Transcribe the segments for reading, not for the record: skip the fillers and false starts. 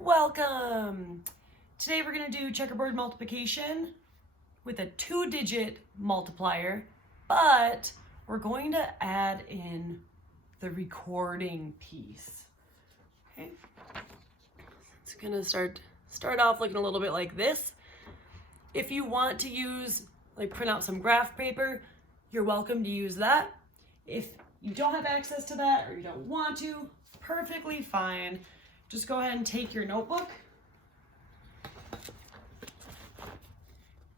Welcome! Today we're going to do checkerboard multiplication with a 2-digit multiplier, but we're going to add in the recording piece. Okay, it's going to start off looking a little bit like this. If you want to use, print out some graph paper, you're welcome to use that. If you don't have access to that or you don't want to, perfectly fine. Just go ahead and take your notebook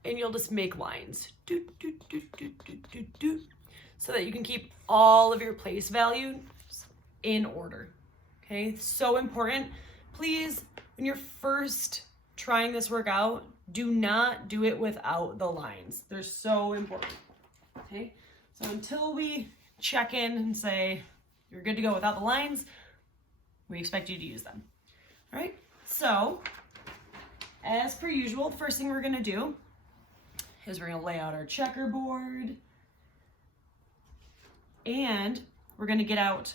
and you'll just make lines so that you can keep all of your place values in order. Okay, so important. Please, when you're first trying this work out, do not do it without the lines. They're so important. Okay, so until we check in and say you're good to go without the lines, we expect you to use them. All right, so as per usual, the first thing we're gonna do is we're gonna lay out our checkerboard and we're gonna get out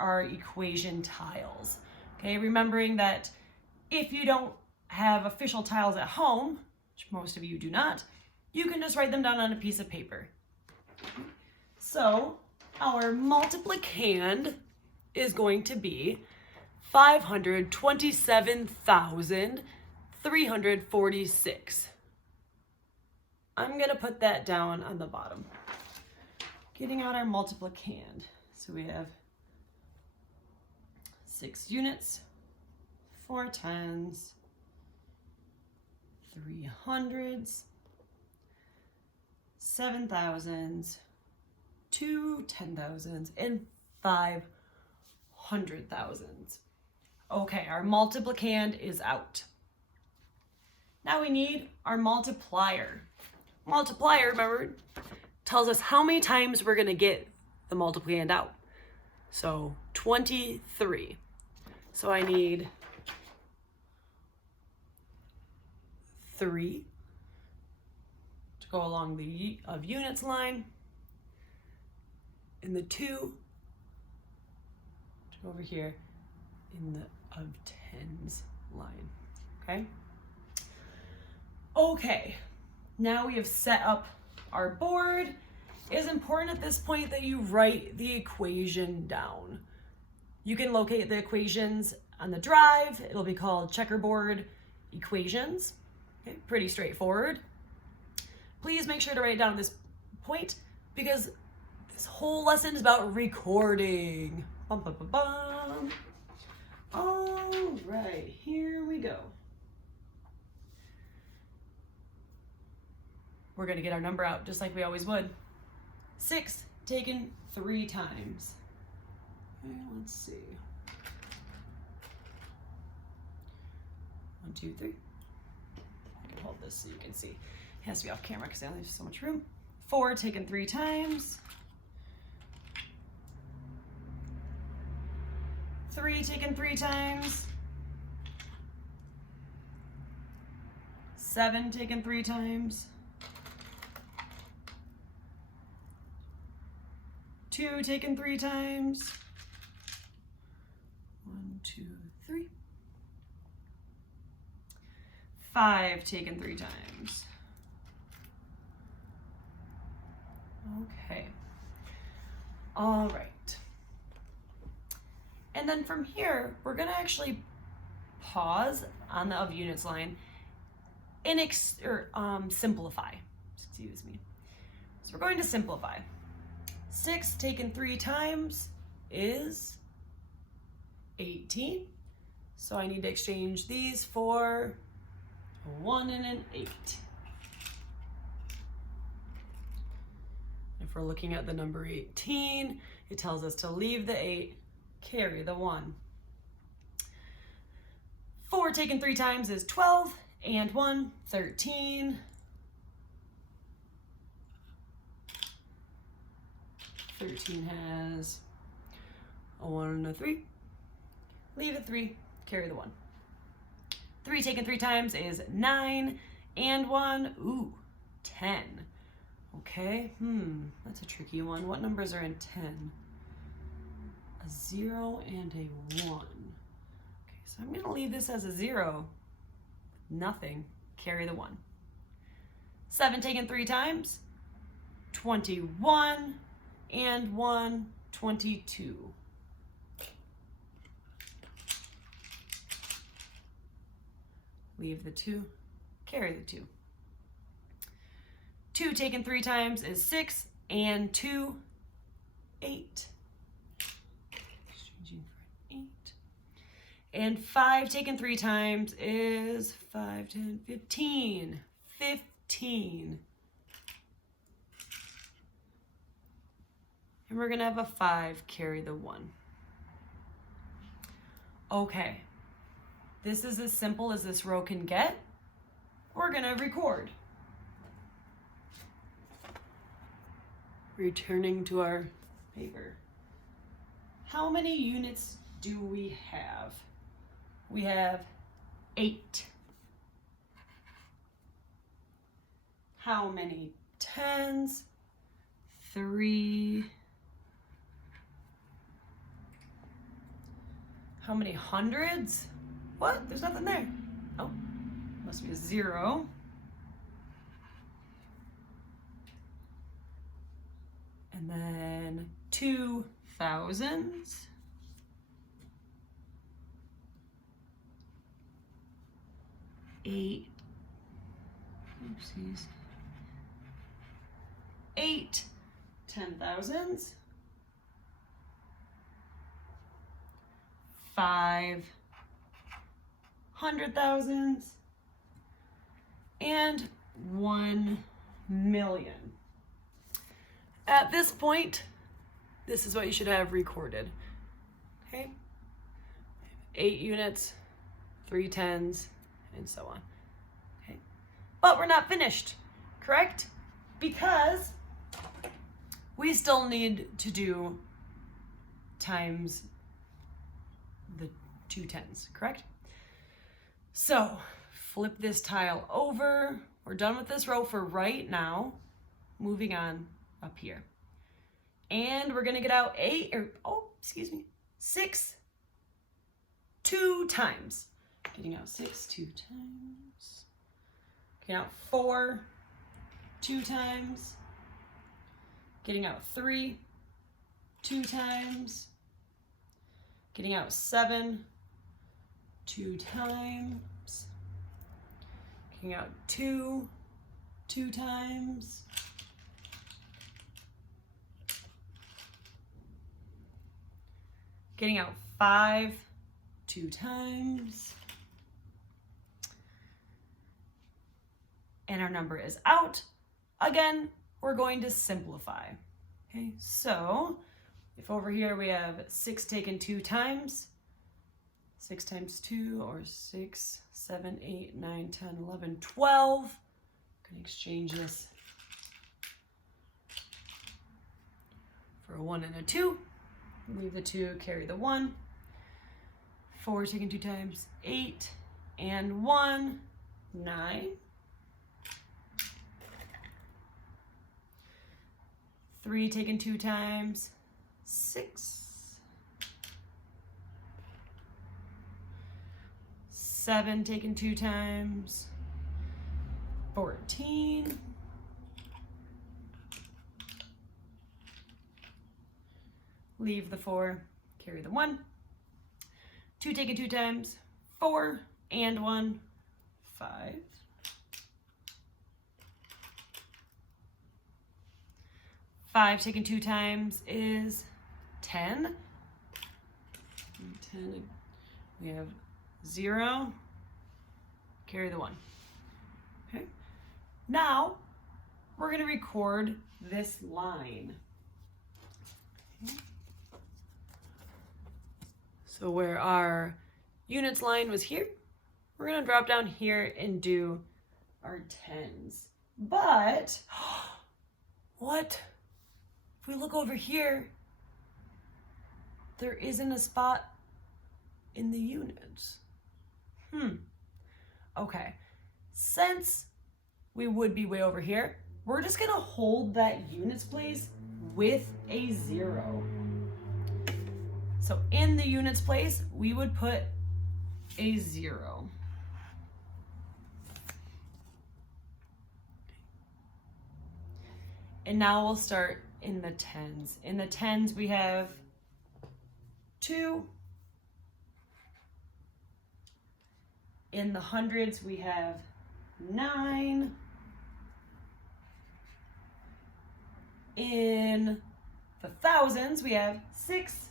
our equation tiles. Okay, remembering that if you don't have official tiles at home, which most of you do not, you can just write them down on a piece of paper. So our multiplicand is going to be 527,346. I'm gonna put that down on the bottom. Getting out our multiplicand. So we have 6 units, 4 tens, 3 hundreds, 7 thousands, 2 10,000s, and 5 100,000s. Okay, our multiplicand is out. Now we need our multiplier. Multiplier, remember, tells us how many times we're gonna get the multiplicand out. So 23. So I need 3 to go along the of units line, and the 2 to go over here in the of tens line. Okay, now we have set up our board. It is important at this point that you write the equation down. You can locate the equations on the drive. It'll be called checkerboard equations. Okay, pretty straightforward. Please make sure to write it down at this point because this whole lesson is about recording. Bum, bum, bum, bum. All right, here we go. We're gonna get our number out just like we always would. 6 taken 3 times. Okay, let's see. 1, 2, 3. I can hold this so you can see. It has to be off camera because I only have so much room. 4 taken 3 times. 3 taken 3 times. 7 taken 3 times. 2 taken 3 times. 1, 2, 3. 5 taken 3 times. Okay. All right. And then from here, we're gonna actually pause on the of units line and simplify. Excuse me. So we're going to simplify. 6 taken 3 times is 18. So I need to exchange these for a 1 and an 8. If we're looking at the number 18, it tells us to leave the 8, carry the 1. 4 taken 3 times is 12, and 1, 13. 13 has a 1 and a 3. Leave a 3, carry the 1. 3 taken 3 times is 9, and 1, ooh, 10. Okay, that's a tricky one. What numbers are in 10? A 0 and a 1. Okay, so So I'm gonna leave this as a 0. Nothing, carry the 1. 7 taken 3 times, 21, and 1, 22. Leave the 2, carry the 2. 2 taken 3 times is 6, and 2, 8. Exchanging for an 8. And 5 taken 3 times is 5, 10, 15. 15. And we're gonna have a 5 carry the 1. Okay, this is as simple as this row can get. We're gonna record. Returning to our paper. How many units do we have? We have 8. How many tens? 3. How many hundreds? What? There's nothing there. Oh, must be a 0. And then 2 thousands. 8. Oopsies. 8 10,000s. 5 100,000s. And 1 million. At this point, this is what you should have recorded. Okay? 8 units, 3 tens, and so on. Okay? But we're not finished, correct? Because we still need to do times the 2 tens, correct? So flip this tile over. We're done with this row for right now. Moving on up here. And we're gonna get out 6 2 times. Getting out 6 2 times. Getting out 4 2 times. Getting out 3 2 times. Getting out 7 2 times. Getting out 2 2 times. Getting out 5 2 times. And our number is out. Again, we're going to simplify. Okay, so if over here we have 6 taken 2 times, 6 times 2, or 6, 7, 8, 9, 10, 11, 12. I'm going to exchange this for a 1 and a 2. Leave the 2, carry the 1. 4 taken 2 times, 8, and 1, 9. 3 taken 2 times, 6. 7 taken 2 times, 14. Leave the 4, carry the 1. 2 taken 2 times, 4, and 1, 5. 5 taken 2 times is 10. 10, we have 0, carry the 1. Okay. Now, we're going to record this line. Okay. So where our units line was here, we're going to drop down here and do our tens. But, what? If we look over here, there isn't a spot in the units. Okay. Since we would be way over here, we're just going to hold that units place with a 0. So in the units place, we would put a 0. And now we'll start in the tens. In the tens, we have 2. In the hundreds, we have 9. In the thousands, we have 6.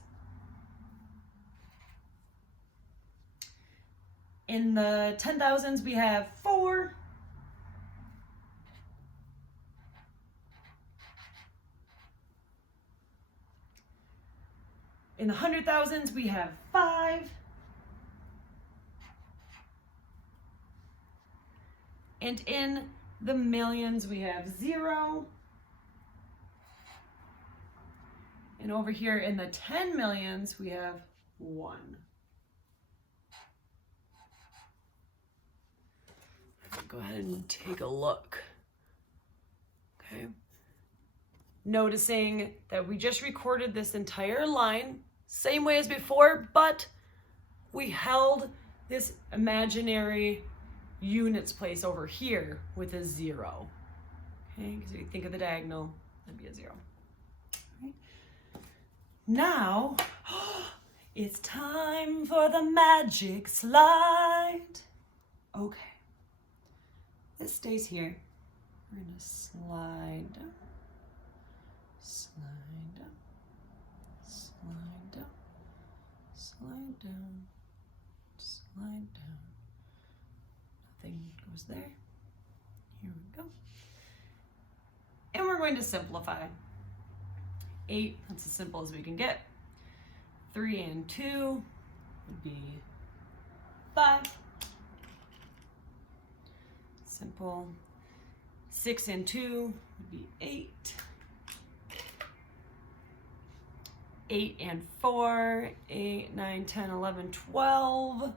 In the 10,000s, we have 4. In the 100,000s, we have 5. And in the millions, we have 0. And over here in the 10 millions, we have 1. Go ahead and take a look. Okay. Noticing that we just recorded this entire line, same way as before, but we held this imaginary units place over here with a 0. Okay, because if you think of the diagonal, that'd be a 0. Right. Now, it's time for the magic slide. Okay. This stays here. We're going to slide down, slide down, slide down, slide down, slide down. Nothing goes there. Here we go. And we're going to simplify. 8, that's as simple as we can get. 3 and 2 would be 5. Simple. 6 and 2 would be 8. 8 and 4, 8, 9, 10, 11, 12.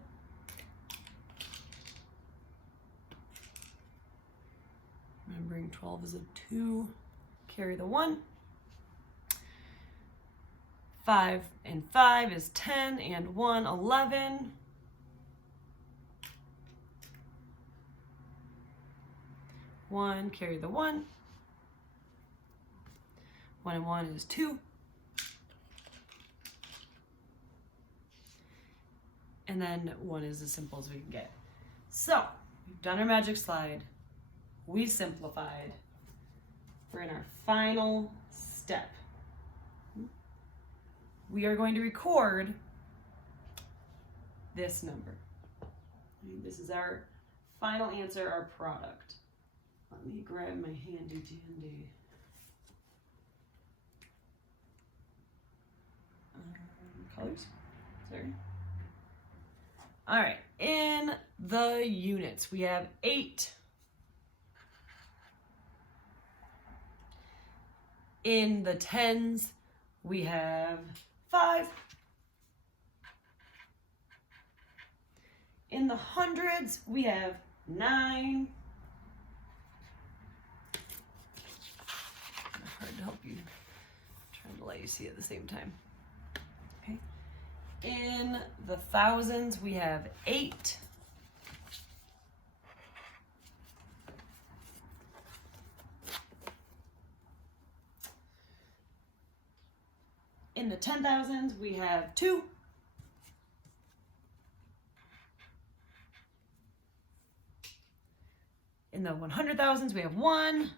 Remembering 12 is a 2. Carry the 1. 5 and 5 is 10, and 1, 11. 1, carry the 1. 1 and 1 is 2. And then 1 is as simple as we can get. So, we've done our magic slide. We simplified. We're in our final step. We are going to record this number. This is our final answer, our product. Let me grab my handy dandy colors. Sorry. All right, in the units, we have 8. In the tens, we have 5. In the hundreds, we have 9. Hard to help you. I'm trying to let you see at the same time. Okay. In the thousands, we have 8. In the 10,000s, we have 2. In the 100,000s, we have 1.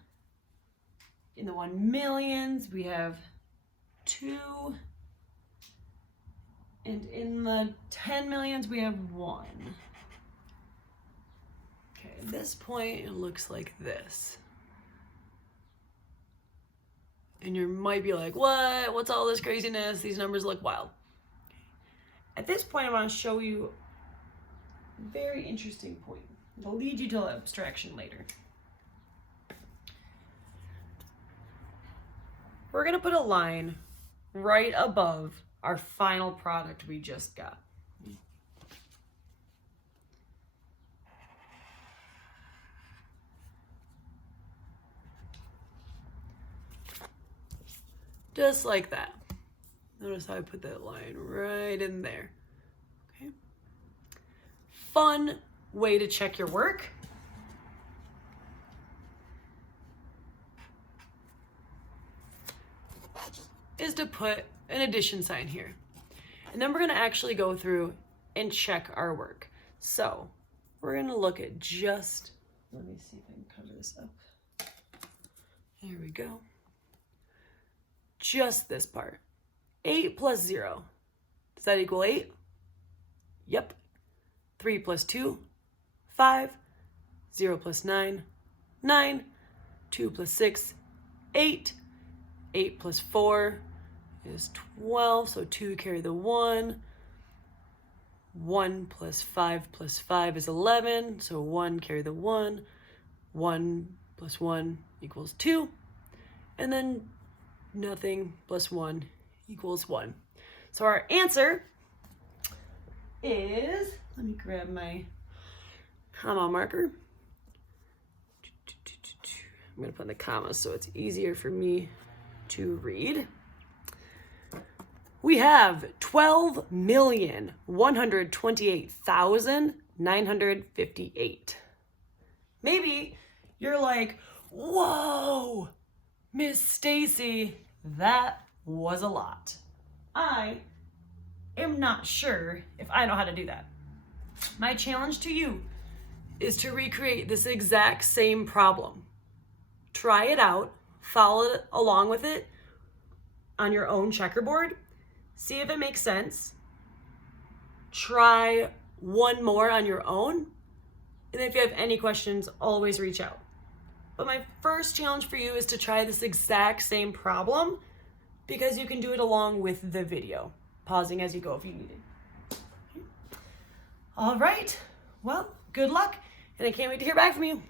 In the 1 millions, we have 2. And in the 10 millions, we have 1. Okay, at this point, it looks like this. And you might be like, what? What's all this craziness? These numbers look wild. At this point, I want to show you a very interesting point. It'll lead you to abstraction later. We're going to put a line right above our final product we just got. Just like that. Notice how I put that line right in there. Okay. fun way to check your work is to put an addition sign here. And then we're gonna actually go through and check our work. So we're gonna look at just, let me see if I can cover this up. There we go. Just this part. 8 plus 0. Does that equal 8? Yep. 3 plus 2, 5. 0 plus 9, 9. 2 plus 6, 8. 8 plus 4 is 12, so 2 carry the 1. 1 plus 5 is 11, so 1 carry the 1. 1 plus 1 equals 2. And then nothing plus 1 equals 1. So our answer is, let me grab my comma marker. I'm going to put in the commas so it's easier for me to read. We have 12,128,958. Maybe you're like, whoa, Miss Stacy, that was a lot. I am not sure if I know how to do that. My challenge to you is to recreate this exact same problem. Try it out, follow it along with it on your own checkerboard, see if it makes sense. Try one more on your own, and if you have any questions, always reach out. But my first challenge for you is to try this exact same problem, because you can do it along with the video, pausing as you go if you need it. All right, well, good luck, and I can't wait to hear back from you.